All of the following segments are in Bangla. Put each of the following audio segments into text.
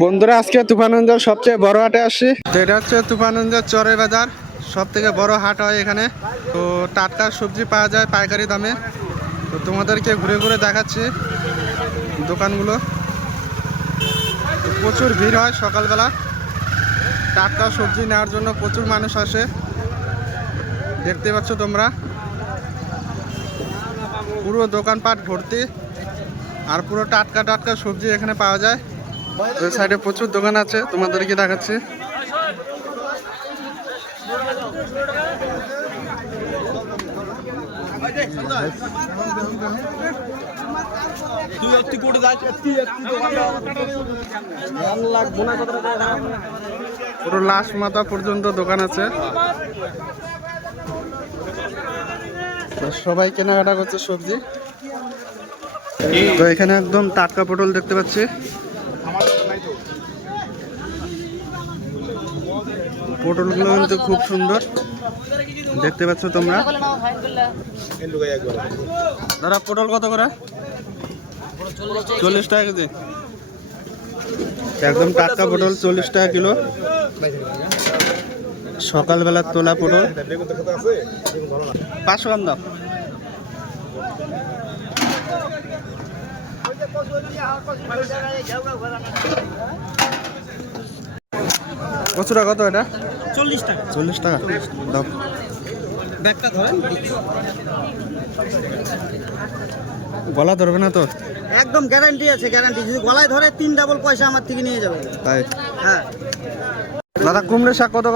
বন্ধুরা আজকে তুফানগঞ্জের সবচেয়ে বড় হাটে আসি। তো এটা হচ্ছে তুফানগঞ্জের চরের বাজার, সব থেকে বড় হাট হয় এখানে। তো টাটকা সবজি পাওয়া যায় পাইকারি দামে। তো তোমাদেরকে ঘুরে ঘুরে দেখাচ্ছি দোকানগুলো। তো প্রচুর ভিড় হয় সকালবেলা, টাটকা সবজি নেওয়ার জন্য প্রচুর মানুষ আসে। দেখতে পাচ্ছ তোমরা, পুরো দোকানপাট ভর্তি, আর পুরো টাটকা টাটকা সবজি এখানে পাওয়া যায়। ওই সাইডে প্রচুর দোকান আছে, তোমাদেরকে দেখাচ্ছি। পুরো লাস্ট মাথা পর্যন্ত দোকান আছে, সবাই কেনাকাটা করছে সবজি। তো এখানে একদম টাটকা পটল দেখতে পাচ্ছি। পটলগুলো কিন্তু খুব সুন্দর, দেখতে পাচ্ছ তোমরা। দাদা পটল কত করে? 40 টাকা কেজি। একদম টাটকা পটল 40 টাকা কিলো, সকালবেলা তোলা পটল। 500 গ্রাম দাম। কচুরা কত এটা? 40 টাকা। 40 টাকা দাও। ব্যাগটা ধরেন, গলা ধরবে না তো? একদম গ্যারান্টি আছে, গ্যারান্টি। যদি গলায় ধরে 3 ডাবল পয়সা আমার থেকে নিয়ে যাবে। তাই? হ্যাঁ। দাদা কুমড়ো শাক কত?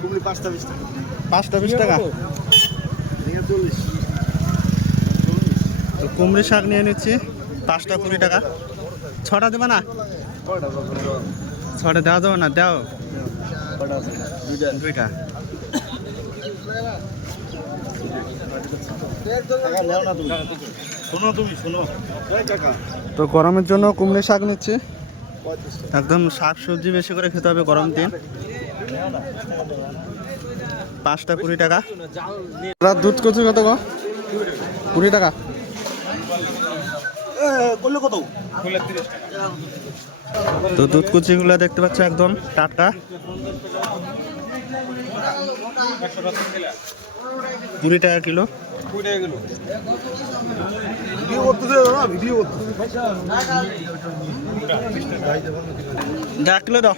কুমড়ি 5টা 20 টাকা। 5টা 20 টাকা। তো কুমড়ো শাক নিয়ে নিচ্ছি, 5টা 20 টাকা। 6টা দেবে না? 6টা দেওয়া যাবে না? দাও 2টা। তো গরমের জন্য কুমড়ো শাক নিচ্ছি। একদম শাক সবজি বেশি করে খেতে হবে গরম দিন। 5টা 20 টাকা। দুধ কচু কত গো? 20 টাকা। তো দুধ কুচিগুলো দেখতে পাচ্ছ একদম টাটকা, 20 টাকা কিলো। এক কিলো দাও।